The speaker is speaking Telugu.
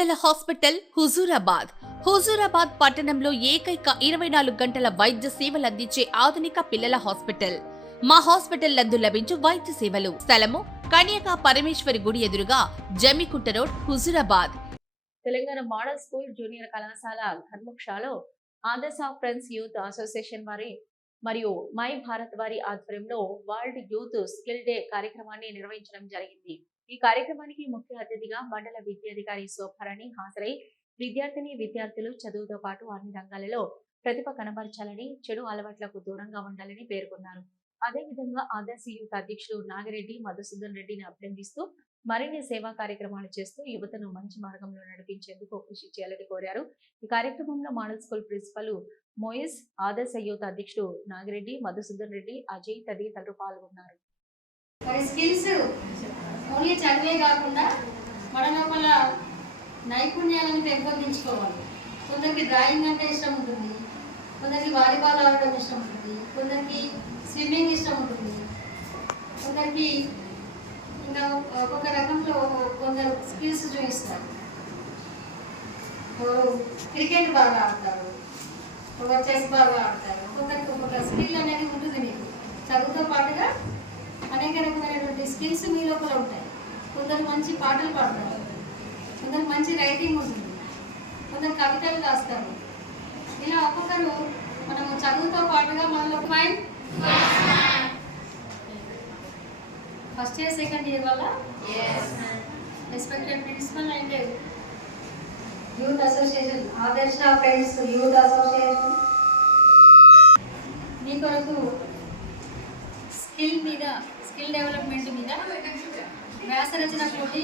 పిల్లల హాస్పిటల్ హుజూరాబాద్ పట్టణంలో ఏకైక 24 గంటల వైద్య సేవలు అందించే ఆధునిక పిల్లల హాస్పిటల్. మా హాస్పిటల్ నందు లభించు వైద్య సేవలు. స్థలము కన్యకా పరమేశ్వరి గుడి ఎదురుగా, Jammikunta road, Huzurabad. Telangana model school junior కళాశాల ధర్మక్షాలో ఆదర్శ ఫ్రెండ్స్ యూత్ అసోసియేషన్ వారి మరియు మై భారత్ వారి ఆధ్వర్యంలో వరల్డ్ యూత్ స్కిల్ డే కార్యక్రమాన్ని నిర్వహించడం జరిగింది. ఈ కార్యక్రమానికి ముఖ్య అతిథిగా మండల విద్యాధికారి శోభారాణి హాజరై విద్యార్థులు చదువుతో పాటు అన్ని రంగాలలో ప్రతిభ కనబరచాలని, చెడు అలవాట్లకు దూరంగా ఉండాలని పేర్కొన్నారు. అదేవిధంగా ఆదర్శ యూత్ అధ్యక్షుడు నాగిరెడ్డి మధుసూదన్ రెడ్డిని అభినందిస్తూ మరిన్ని సేవా కార్యక్రమాలు చేస్తూ యువతను మంచి మార్గంలో నడిపించేందుకు కృషి చేయాలని కోరారు. ఈ కార్యక్రమంలో మోడల్ స్కూల్ ప్రిన్సిపల్ మోయిస్, ఆదర్శ యూత్ అధ్యక్షుడు నాగిరెడ్డి, మధుసూదన్ రెడ్డి, అజయ్ తదితరులు పాల్గొన్నారు. ఓన్లీ చదివే కాకుండా మన లోపల నైపుణ్యాలను పెంపొందించుకోవాలి. కొందరికి డ్రాయింగ్ అంటే ఇష్టం ఉంటుంది, కొందరికి వాలీబాల్ ఆడడం ఇష్టం ఉంటుంది, కొందరికి స్విమ్మింగ్ ఇష్టం ఉంటుంది, కొందరికి ఇంకా ఒక్కొక్క రకంలో కొందరు స్కిల్స్ చూపిస్తారు. క్రికెట్ బాగా ఆడతారు, ఒకరు చెస్ బాగా ఆడతారు. ఒక్కొక్కరికి ఒక్కొక్క స్కిల్ అనేది ఉంటుంది. మీకు చదువుతో పాటుగా అనేక రకమైనటువంటి స్కిల్స్ మీ లోపల ఉంటాయి. కొందరు మంచి పాటలు పాడతారు, కొందరు మంచి రైటింగ్ ఉంటుంది, కొందరు కవితలు రాస్తారు. ఇలా ఒక్కొక్కరు మనము చదువుతో పాటుగా మనలో mind first year second year వల్ల respected principal and youth association, Adarsha friends youth association మీ కొరకు స్కిల్ డెవలప్మెంట్ మీద వ్యాస రచన పోటీ